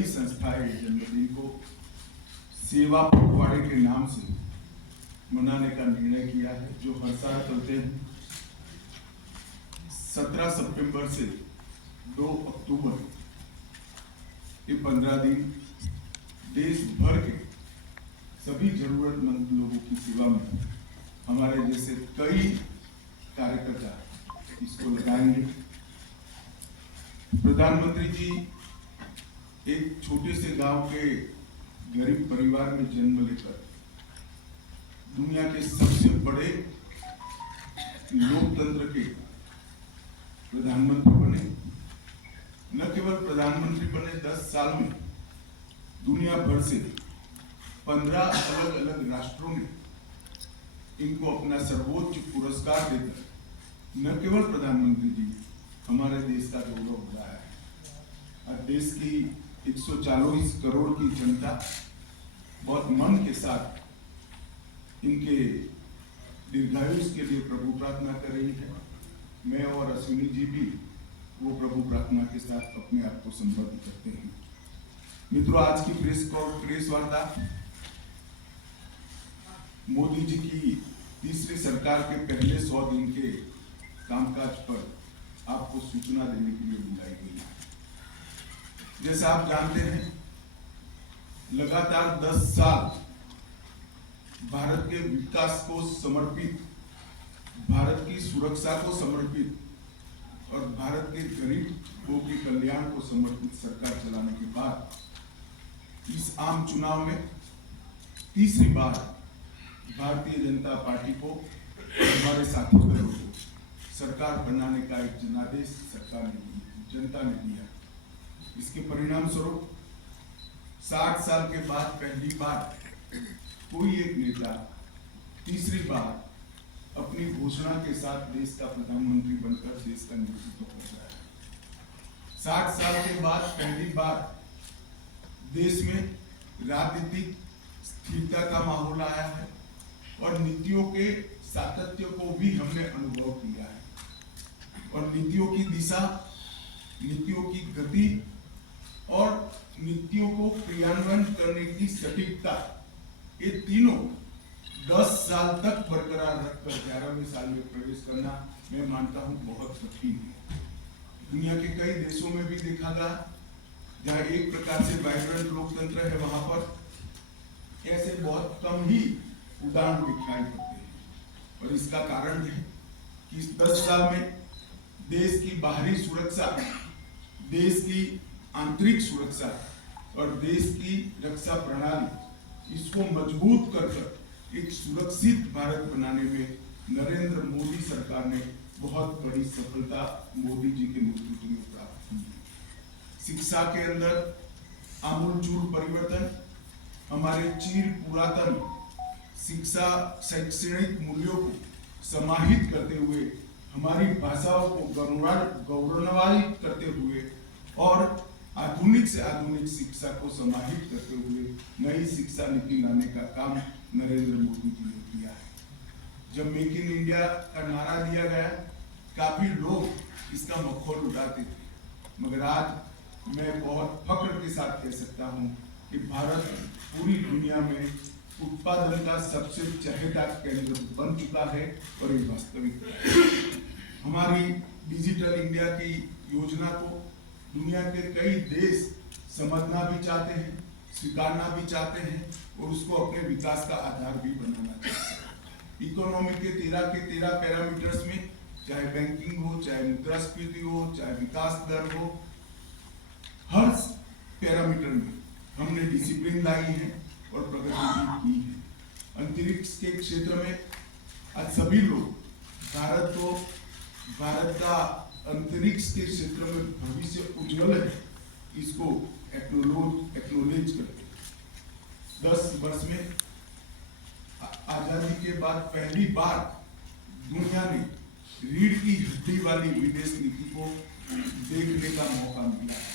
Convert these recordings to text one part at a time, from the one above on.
कई संस्थाएं जन्मदिन को सेवा पखवाड़े के नाम से मनाने का निर्णय किया है, जो हर साल चलते हैं। 17 सितंबर से 2 अक्टूबर ये 15 दिन देश भर के सभी जरूरतमंद लोगों की सेवा में हमारे जैसे कई कार्यकर्ता इसको लगाएंगे। प्रधानमंत्री जी एक छोटे से गांव के गरीब परिवार में जन्म लेकर दुनिया के सबसे बड़े लोकतंत्र के प्रधानमंत्री बने। न केवल प्रधानमंत्री बने, 10 साल में दुनिया भर से 15 अलग अलग राष्ट्रों ने इनको अपना सर्वोच्च पुरस्कार देकर न केवल प्रधानमंत्री जी हमारे देश का गौरव बढ़ाया है। और देश की 140 करोड़ की जनता बहुत मन के साथ इनके दीर्घायुष के लिए प्रभु प्रार्थना कर रही है। मैं और अश्विनी जी भी वो प्रभु प्रार्थना के साथ अपने आप को संबद्ध करते हैं। मित्रों, आज की प्रेस वार्ता मोदी जी की तीसरी सरकार के पहले 100 दिन के कामकाज पर आपको सूचना देने के लिए बुलाई गई है। जैसा आप जानते हैं, लगातार 10 साल भारत के विकास को समर्पित, भारत की सुरक्षा को समर्पित और भारत के गरीबों के कल्याण को समर्पित सरकार चलाने के बाद इस आम चुनाव में तीसरी बार भारतीय जनता पार्टी को, हमारे साथी दलों को सरकार बनाने का एक जनादेश सरकार ने, जनता ने दिया। इसके परिणाम स्वरूप 60 साल के बाद पहली बार कोई एक नेता तीसरी बार अपनी घोषणा के साथ देश का प्रधानमंत्री बनकर देश का नेतृत्व कर रहा है। 60 साल के बाद पहली बार देश में राजनीतिक स्थिरता का माहौल आया है और नीतियों के सातत्य को भी हमने अनुभव किया है। और नीतियों की दिशा, नीतियों की गति और नीतियों को क्रियान्वयन करने की सटीकता, ये तीनों 10 साल तक बरकरार रखकर 11वें साल में प्रवेश करना, मैं मानता हूं बहुत कठिन है। दुनिया के कई देशों में भी देखा गया, जहां एक प्रकार से वाइब्रेंट लोकतंत्र है, वहां पर ऐसे बहुत कम ही उदाहरण दिखाई पड़ते हैं। और इसका कारण है कि इस 10 साल में देश की बाहरी सुरक्षा, देश की आंतरिक सुरक्षा और देश की रक्षा प्रणाली, इसको मजबूत कर एक सुरक्षित भारत बनाने में नरेंद्र मोदी सरकार ने बहुत बड़ी सफलता मोदी जी के नेतृत्व में प्राप्त की है। शिक्षा के अंदर आमूलचूल परिवर्तन, हमारे चिर पुरातन शिक्षा शैक्षणिक मूल्यों को समाहित करते हुए, हमारी भाषाओं को गौरवान्वित करते हुए और आधुनिक से आधुनिक शिक्षा को समाहित करते हुए नई शिक्षा नीति लाने का काम नरेंद्र मोदी जी ने किया है। जब मेक इन इंडिया का नारा दिया गया, काफी लोग इसका मखौल उड़ाते थे, मगर आज मैं बहुत फख्र के साथ कह सकता हूं कि भारत पूरी दुनिया में उत्पादन का सबसे चहेता केंद्र बन चुका है और ये वास्तविक है। हमारी डिजिटल इंडिया की योजना को दुनिया के कई देश समझना भी चाहते हैं, स्वीकारना भी चाहते हैं और उसको अपने विकास का आधार भी बनाना चाहते हैं। इकोनॉमी के 13 पैरामीटर्स में, चाहे बैंकिंग हो, चाहे मुद्रास्फीति हो, चाहे विकास दर हो, हर पैरामीटर में हमने डिसिप्लिन लाई है और प्रगति भी की है। अंतरिक्ष के क्षेत्र में आज सभी लोग भारत का अंतरिक्ष के क्षेत्र में भविष्य उज्जवल है, इसको एक्नोलेज करते हैं। 10 वर्ष में आजादी के बाद पहली बार दुनिया ने रीढ़ की हड्डी वाली विदेश नीति को देखने का मौका मिला है।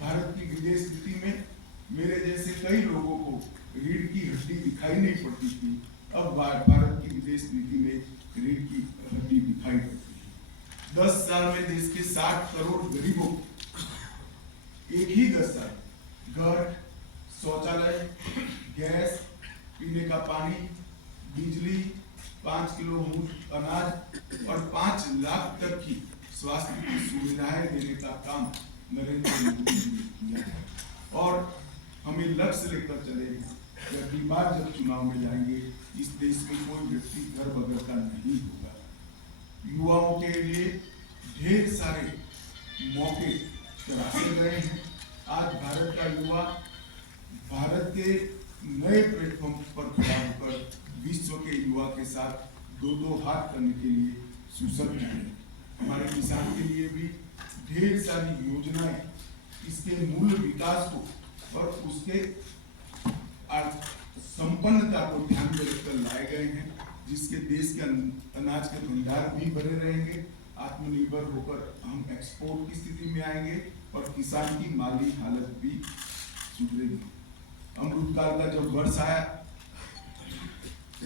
भारत की विदेश नीति में मेरे जैसे कई लोगों को रीढ़ की हड्डी दिखाई नहीं पड़ती थी, अब भारत की विदेश नीति में रीढ़ की हड्डी दिखाई पड़ती है। 10 साल में देश के 60 करोड़ गरीबों, एक ही 10 साल घर, शौचालय, गैस, पीने का पानी, बिजली, 5 किलो मुफ्त अनाज और 5 लाख तक की स्वास्थ्य की सुविधाएं देने का काम नरेंद्र मोदी जी ने किया है। और हमें लक्ष्य लेकर चले हैं कि अगली बार जब चुनाव में जाएंगे इस देश में कोई व्यक्ति घर बगैर का नहीं होगा। युवाओं के लिए ढेर सारे मौके तराशे गए हैं। आज भारत का युवा भारत के नए प्लेटफॉर्म पर खड़ा होकर विश्व के युवा के साथ दो हाथ करने के लिए सुसज्ज है। हमारे किसान के लिए भी ढेर सारी योजनाएं इसके मूल विकास को और उसके संपन्नता को ध्यान में रखकर लाए गए हैं, जिसके देश के अनाज के भंडार भी बने रहेंगे, आत्मनिर्भर होकर हम एक्सपोर्ट की स्थिति में आएंगे और किसान की माली हालत भी सुधरेगी। अमृतकाल का जब वर्ष आया,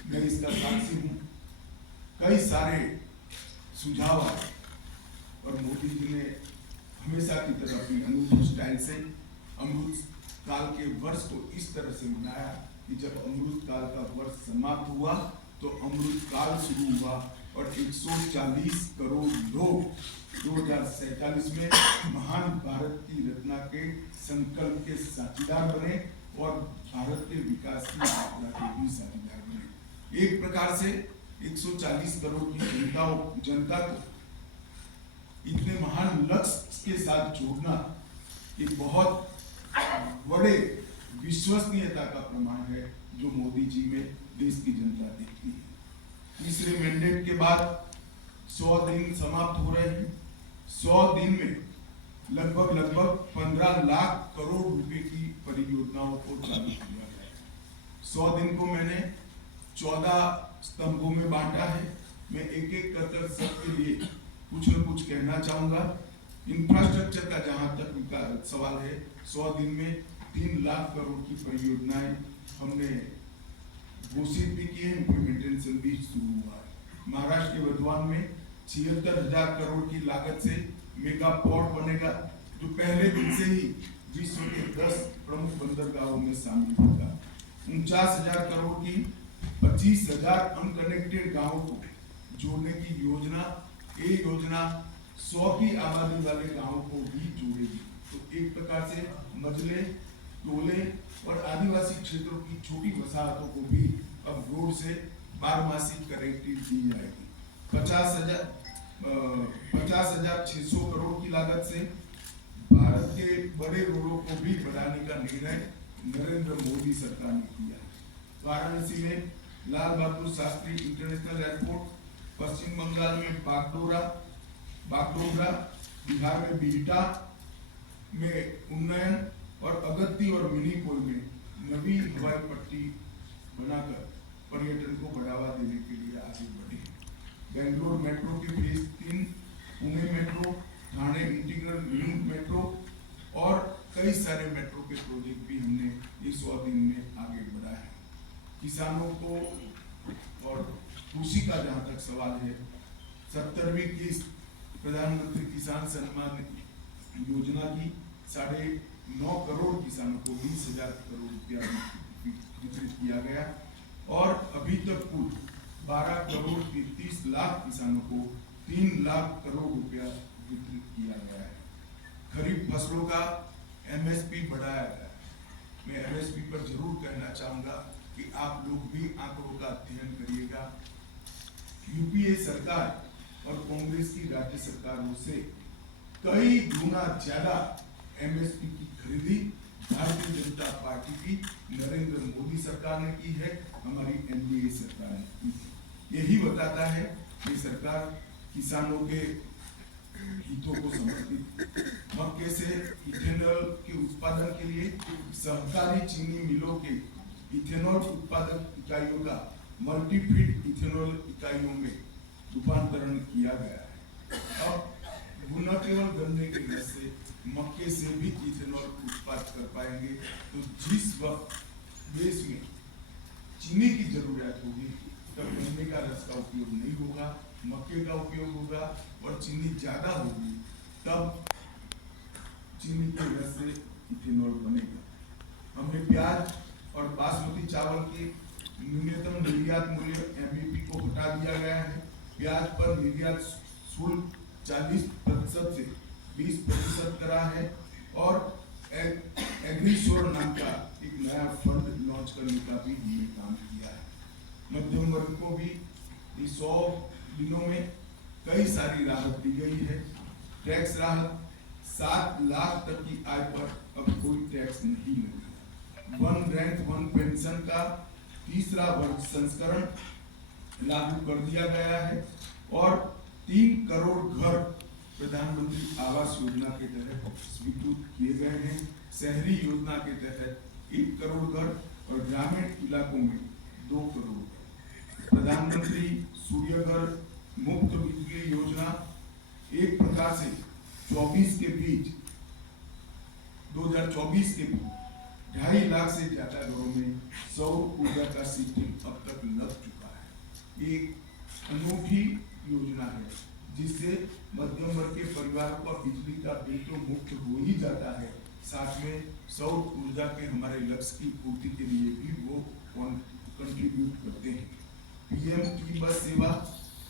मैं इसका साक्षी हूँ, कई सारे सुझाव आए और मोदी जी ने हमेशा की तरह अपनी अनूठी स्टाइल से अमृत काल के वर्ष को इस तरह से मनाया कि जब अमृत काल का वर्ष समाप्त हुआ तो अमृत काल शुरू हुआ और 140 करोड़ लोग 2047 में महान भारत की रचना के संकल्प के साझीदार बने और भारत के विकास की यात्रा के भी साझीदार बने। एक प्रकार से 140 करोड़ की जनता को इतने महान लक्ष्य के साथ जोड़ना एक बहुत बड़े विश्वसनीयता का प्रमाण है जो मोदी जी में देश की जनता देखती है। तीसरे मैंडेट के बाद 100 दिन समाप्त हो रहे हैं। 100 दिन में लगभग 15 लाख करोड़ रुपए की परियोजनाओं को चालू किया गया है। 100 दिन को मैंने 14 स्तंभों में बांटा है। मैं एक एक कर सबके लिए कुछ न कुछ कहना चाहूंगा। इंफ्रास्ट्रक्चर का जहां तक सवाल है, 100 दिन में 3 लाख करोड़ की परियोजनाएं हमने घोषित भी की है, इम्प्लीमेंटेशन भी शुरू हुआ है। महाराष्ट्र के वर्धमान में 76,000 करोड़ की लागत से मेगा पोर्ट बनेगा, जो पहले दिन से ही विश्व के 10 प्रमुख बंदरगाहों में शामिल होगा। 49,000 करोड़ की 25,000 अनकनेक्टेड गांवों को जोड़ने की योजना, ये योजना 100 की आबादी वाले गांवों को भी जोड़ेगी। तो एक प्रकार से मजले, टोले और आदिवासी क्षेत्रों की छोटी वसाहतों को भी अब रोड से बारमासी कनेक्टिविटी दी जाएगी। 50,600 करोड़ की लागत से भारत के बड़े रोडों को भी बढ़ाने का निर्णय नरेंद्र मोदी सरकार ने किया है। वाराणसी में लाल बहादुर शास्त्री इंटरनेशनल एयरपोर्ट, पश्चिम बंगाल में बागडोगरा, बिहार में बिहटा में उन्नयन और अगत्ती और मिनीपुर में नवी हवाई पट्टी बनाकर पर्यटन को बढ़ावा देने के लिए आगे बढ़े। बेंगलोर मेट्रो के phase 3, Pune metro, Thane integral link metro और कई सारे मेट्रो के प्रोजेक्ट भी हमने इस 100 दिन में आगे बढ़ाया है। किसानों को और कृषि का जहाँ तक सवाल है, 70वीं किस्त प्रधानमंत्री किसान सम्मान योजना की 9.5 करोड़ किसानों को 20,000 करोड़ रुपया वितरित किया गया और अभी तक कुल 12 करोड़ 33 लाख किसानों को 3 लाख करोड़ रुपया वितरित किया गया है। खरीफ फसलों का MSP बढ़ाया गया है। मैं MSP पर जरूर कहना चाहूंगा कि आप लोग भी आंकड़ों का अध्ययन करिएगा। यूपीए सरकार और कांग्रेस की राज्य सरकारों से कई गुना ज्यादा MSP की खरीदी भारतीय जनता पार्टी की नरेंद्र मोदी सरकार ने की है, हमारी NDA सरकार ने की है। यही बताता है कि सरकार किसानों के हितों को समर्पित। मक्के से इथेनॉल के उत्पादन के लिए सहकारी चीनी मिलों के इथेनॉल उत्पादक इकाइयों का मल्टीफीड इथेनॉल इकाइयों में रूपांतरण किया गया है। अब न केवल गन्ने के रस से, मक्के से भी इथेनॉल उत्पादन कर पाएंगे। तो जिस वक्त देश में चीनी की जरूरत होगी तब गन्ने का रस का उपयोग नहीं होगा, मक्के का उपयोग होगा और चीनी ज्यादा होगी तब चीनी के रस से इथेनॉल बनेगा। हमने प्याज और बासमती चावल के न्यूनतम निर्यात मूल्य एमईपी को हटा दिया गया है। प्याज पर निर्यात शुल्क 40% से 20% करा है और एग्रीश्योर नाम का एक नया फंड लॉन्च करने का भी हमने काम किया है। मध्यम वर्ग को भी इस 100 दिनों में कई सारी राहत दी गई है। टैक्स राहत 7 लाख तक की आय पर अब कोई टैक्स नहीं लगेगा। वन रैंक वन पेंशन का तीसरा वर्ग संस्करण लागू कर दिया गया है और 3 करोड़ घर प्रधानमंत्री आवास योजना के तहत स्वीकृत किए गए हैं। शहरी योजना के तहत 1 करोड़ घर और ग्रामीण इलाकों में 2 करोड़ घर। प्रधानमंत्री सूर्य घर मुफ्त बिजली योजना एक प्रकार से 2024 के बीच 2.5 लाख से ज्यादा घरों में सौर ऊर्जा का सिस्टम अब तक लग चुका है। एक अनूठी योजना है जिससे मध्यम वर्ग के परिवारों का बिजली का बिल तो मुफ्त हो ही जाता है, साथ में सौर ऊर्जा के हमारे लक्ष्य की पूर्ति के लिए भी वो कंट्रीब्यूट करते हैं। पीएम ई बस सेवा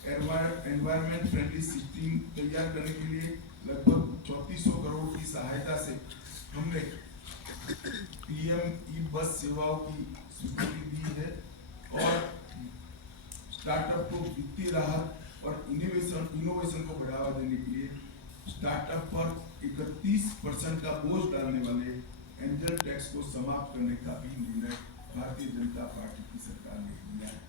एनवायरमेंट फ्रेंडली सिस्टम तैयार करने के लिए लगभग 3400 करोड़ की सहायता से हमने पीएम ई बस सेवाओं की स्वीकृति दी है और स्टार्टअप को वित्तीय राहत और इनोवेशन को बढ़ावा देने के लिए स्टार्टअप पर 31% का बोझ डालने वाले एंजल टैक्स को समाप्त करने का भी निर्णय भारतीय जनता पार्टी की सरकार ने लिया है।